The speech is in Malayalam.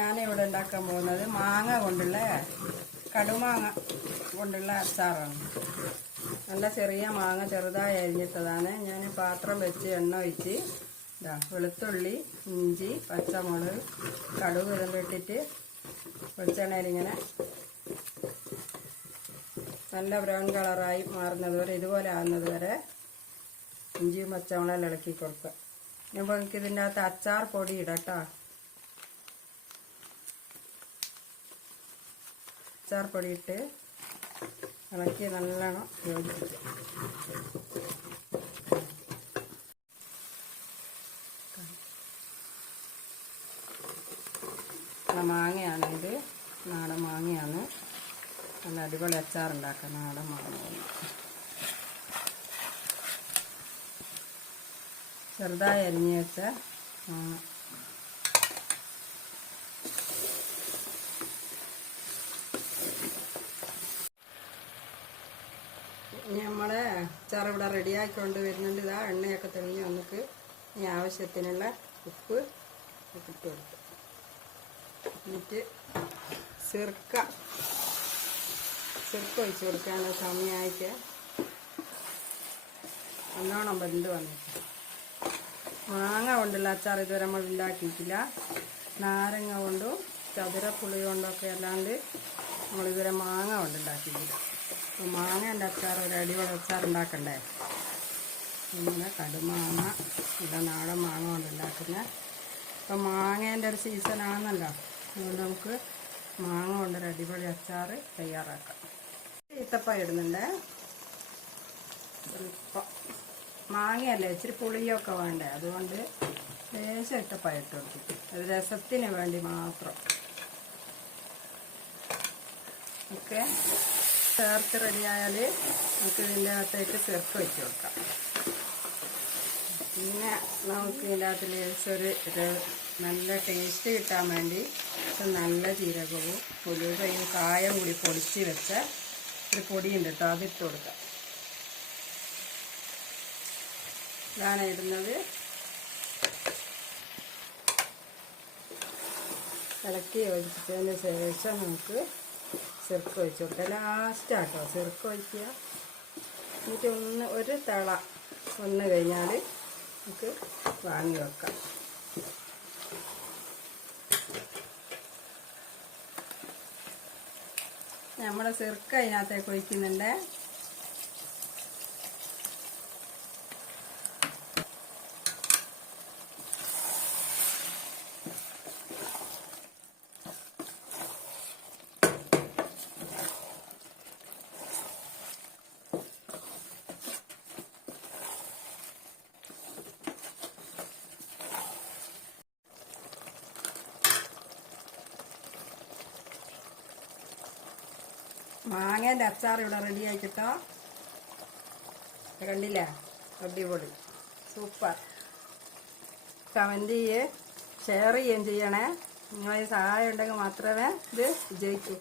ഞാനിവിടെ ഉണ്ടാക്കാൻ പോകുന്നത് മാങ്ങ കൊണ്ടുള്ള കടുമാങ്ങ കൊണ്ടുള്ള അച്ചാറാണ്. നല്ല ചെറിയ മാങ്ങ ചെറുതായി അരിഞ്ഞിട്ടതാണ്. ഞാൻ പാത്രം വെച്ച് എണ്ണ ഒഴിച്ച് വെളുത്തുള്ളി, ഇഞ്ചി, പച്ചമുളക്, കടുക് ഇട്ടിട്ട് വെളിച്ചെണ്ണയിൽ ഇങ്ങനെ നല്ല ബ്രൗൺ കളറായി മാറുന്നത് വരെ, ഇതുപോലെ ആകുന്നത് വരെ ഇഞ്ചിയും പച്ചമുളകും ഇളക്കി കൊടുക്കുക. അപ്പോൾ എനിക്ക് ഇതിൻ്റെ അകത്ത് അച്ചാർ പൊടി ഇടട്ടോ. അച്ചാർ പൊടി ഇട്ട് ഇളക്കി നല്ലോണം യോജിപ്പിക്കുക. മാങ്ങയാണ് ഇത്, നാടൻ മാങ്ങയാണ്. നല്ല അടിപൊളി അച്ചാറുണ്ടാക്കാം നാടൻ മാങ്ങ. ചെറുതായി അരിഞ്ഞ് വെച്ച മാങ്ങ. നമ്മളെ അച്ചാർ ഇവിടെ റെഡിയാക്കിക്കൊണ്ട് വരുന്നുണ്ട്. ഇതാ എണ്ണയൊക്കെ തെളിഞ്ഞ് വന്നിട്ട് ഈ ആവശ്യത്തിനുള്ള ഉപ്പ് ഇട്ട് കൊടുത്തു. എന്നിട്ട് സിർക്ക ഒഴിച്ച് കൊടുക്കാനുള്ള സമയമായിട്ട് നല്ലോണം വെന്ത് വന്നിട്ട്. മാങ്ങ കൊണ്ടുള്ള അച്ചാർ ഇതുവരെ നമ്മൾ ഉണ്ടാക്കിയിട്ടില്ല. നാരങ്ങ കൊണ്ടും ചതുരപ്പുളി കൊണ്ടൊക്കെ അല്ലാണ്ട് നമ്മളിതുവരെ മാങ്ങ കൊണ്ടുണ്ടാക്കിയിട്ടില്ല. അപ്പോൾ മാങ്ങേൻ്റെ അച്ചാർ ഒരു അടിപൊളി അച്ചാർ ഉണ്ടാക്കണ്ടേ. ഇങ്ങനെ കടുമാങ്ങ ഇവിടെ നാടൻ മാങ്ങ കൊണ്ടുണ്ടാക്കുന്നത്. ഇപ്പം മാങ്ങേൻ്റെ ഒരു സീസണാണല്ലോ, അതുകൊണ്ട് നമുക്ക് മാങ്ങ കൊണ്ടൊരു അടിപൊളി അച്ചാർ തയ്യാറാക്കാം. ഈത്തപ്പഴം ഇടുന്നുണ്ട്. ഇപ്പം മാങ്ങയല്ലേ, ഇച്ചിരി പുളിയൊക്കെ വേണ്ടേ, അതുകൊണ്ട് ലേശം ഈത്തപ്പഴം ഇട്ട് കൊടുക്കും. അത് രസത്തിന് വേണ്ടി മാത്രം. ഓക്കെ, ചേർത്ത് റെഡിയായാൽ നമുക്ക് ഇതിൻ്റെ അകത്തേക്ക് ചേർത്ത് വെച്ച് കൊടുക്കാം. പിന്നെ നമുക്ക് ഇതിൻ്റെ അകത്തിൽ ഒരു നല്ല ടേസ്റ്റ് കിട്ടാൻ വേണ്ടി നല്ല ജീരകവും ഉലുവയും കായം കൂടി പൊടിച്ച് വെച്ച ഒരു പൊടിയുണ്ട് കേട്ടോ, അതിട്ട് കൊടുക്കാം. ഇതാണ് ഇടുന്നത്. ഇളക്കി യോജിപ്പിച്ചതിന് ശേഷം നമുക്ക് സിർക്ക ഒഴിച്ച് കൊടുക്കാം. ലാസ്റ്റാട്ടോ സിർക്ക ഒഴിക്കുക. എന്നിട്ട് ഒരു തിള വന്ന് കഴിഞ്ഞാൽ നമുക്ക് വാങ്ങി വെക്കാം. നമ്മുടെ സിർക്ക അതിനകത്തേക്ക് ഒഴിക്കുന്നുണ്ട്. മാങ്ങേൻ്റെ അച്ചാർ ഇവിടെ റെഡി ആയിട്ടോ. കണ്ടില്ലേ, അടിപൊളി, സൂപ്പർ. കമൻറ്റ് ചെയ്യേ, ഷെയർ ചെയ്യുകയും ചെയ്യണേ. നിങ്ങളെ സഹായം ഉണ്ടെങ്കിൽ മാത്രമേ ഇത് വിജയിക്കൂ.